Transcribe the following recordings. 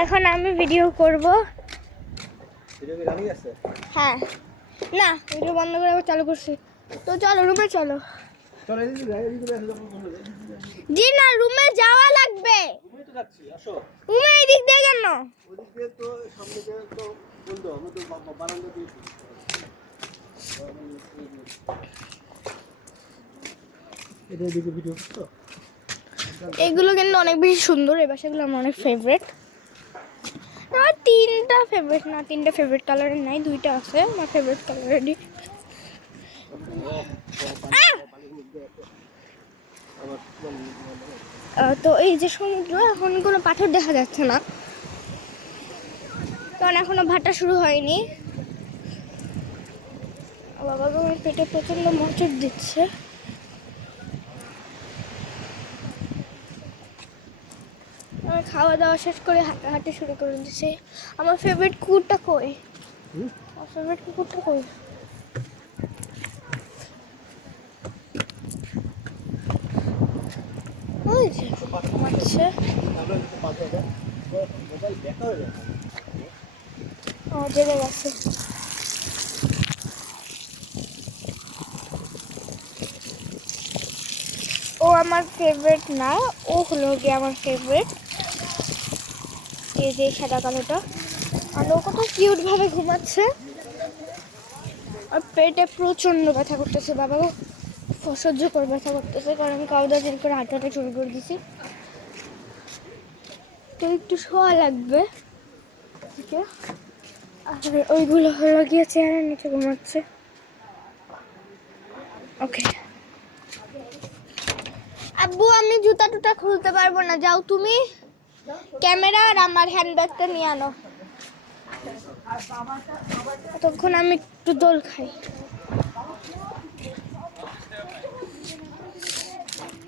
এখন আমি ভিডিও করব। ভিডিও কি রানিং আছে? হ্যাঁ, না ভিডিও বন্ধ করে আবার চালু করছি। তো চলো রুমে চলো। চলো এদিকে যাই, এদিকে আসো যখন বন্ধ হয়ে যায়। জি না, রুমে যাওয়া লাগবে। রুমেই তো যাচ্ছি, আসো। রুমে এদিক দিয়ে কেন? ওদিক দিয়ে তো সামনে দিয়ে তো বন্ধ, আমি তো বারান্দা দিয়েছি। এটা এদিকে ভিডিও করছো? এগুলো কিন্তু অনেক বেশি সুন্দর, এই বাসাগুলো আমার অনেক ফেভারিট। আমার তিনটা ফেভারিট কালারের নাই, দুইটা আছে আমার ফেভারিট কালারেরই। তো এই যে সমুদ্র, এখন কোনো পাথর দেখা যাচ্ছে না, কারণ এখনো ভাটা শুরু হয়নি। বাবা আমার পেটে প্রচন্ড মোচড় দিচ্ছে। আমি খাওয়া দাওয়া শেষ করে হাঁটাহাঁটি শুরু করে দিচ্ছি। আমার ফেভারিট কুকুরটা কই? আমার ফেভারিট কুকুরটা কই? ওই যে ঘুমাচ্ছে। ও জেগে গেছে। ও আমার ফেভারিট না, ও হলো গিয়ে আমার ফেভারিট। এই যে সাদা কালোটা, আর ও কত কিউট ভাবে ঘুমাচ্ছে। আর পেটে প্রচন্ড ব্যথা করতেছে, বাবা অসহ্য করে ব্যথা করতেছে, কারণ আমি খাওয়া দাওয়া করে হাঁটাটা শুরু করে দিছি। তো একটু শোয়া লাগবে। আর ওইগুলো হলো গিয়ে চেয়ারের নিচে ঘুমাচ্ছে। ওকে আব্বু, আমি জুতা টুতা খুলতে পারবো না, যাও তুমি ক্যামেরা আর আমার হ্যান্ডব্যাগটা নিয়ে আনো। তখন আমি একটু দোল খাই।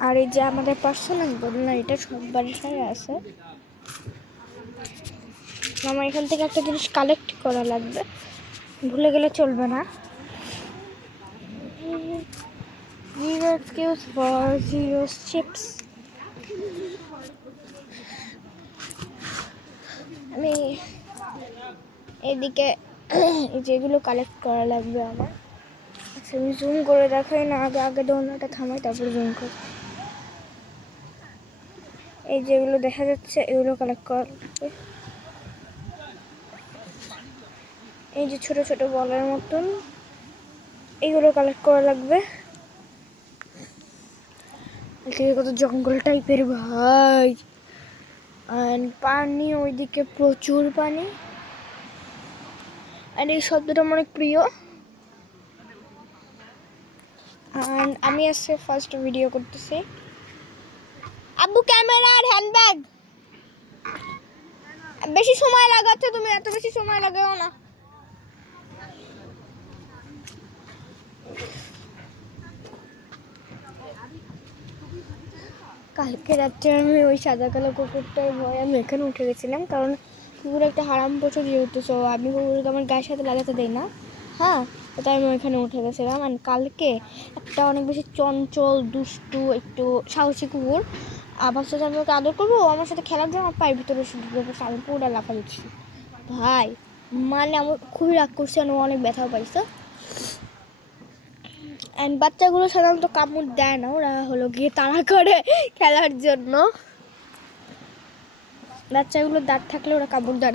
আর এই যে আমাদের পার্সোনাল বল না, এটা সব বাসায় আছে। আমার এখান থেকে একটা জিনিস কালেক্ট করা লাগবে, ভুলে গেলে চলবে না। Zero excuse for zero chips. আমি এদিকে যেগুলো কালেক্ট করা লাগবে আমার, আচ্ছা আমি জুম করে দেখাই না, আগে দোলনাটা থামাই তারপর জুম করি। এই যেগুলো দেখা যাচ্ছে এগুলো কালেক্ট করা লাগবে। এই যে ছোট ছোট বলের মতন, এইগুলো কালেক্ট করা লাগবে। এদিকে কত জঙ্গল টাইপের ভাই, আর পানি ওইদিকে প্রচুর পানি। আর এই শব্দটা আমার অনেক প্রিয়। আর আমি আজকে ফার্স্ট ভিডিও করতেছি। আব্বু ক্যামেরা আর হ্যান্ডব্যাগ, বেশি সময় লাগাচ্ছে, তুমি এত বেশি সময় লাগাও না। কালকে রাত্রে আমি ওই সাদা কালো কুকুরটার ভয়ে আমি এখানে উঠে গেছিলাম, কারণ কুকুর একটা হারাম পশু যেহেতু, সো আমি কুকুরকে আমার গায়ের সাথে লাগাতে দেই না। হ্যাঁ, তাই আমি ওইখানে উঠে গেছিলাম। আর কালকে একটা অনেক বেশি চঞ্চল দুষ্টু একটু সাহসী কুকুর আবার সাথে আমি ওকে আদর করবো, ও আমার সাথে খেলার জন্য আমার পায়ের ভিতরে এসে ঢুকে পড়ছে, আমি পুরোটা লাফা দিচ্ছি ভাই। মানে আমার খুবই রাগ করছে, আর ও অনেক ব্যথাও পাইছে। অ্যান্ড বাচ্চাগুলো সাধারণত কামড় দেয় না, ওরা হলো গিয়ে তাড়া করে খেলার জন্য। বাচ্চাগুলোর দাঁত থাকলে ওরা কামড় দেয়।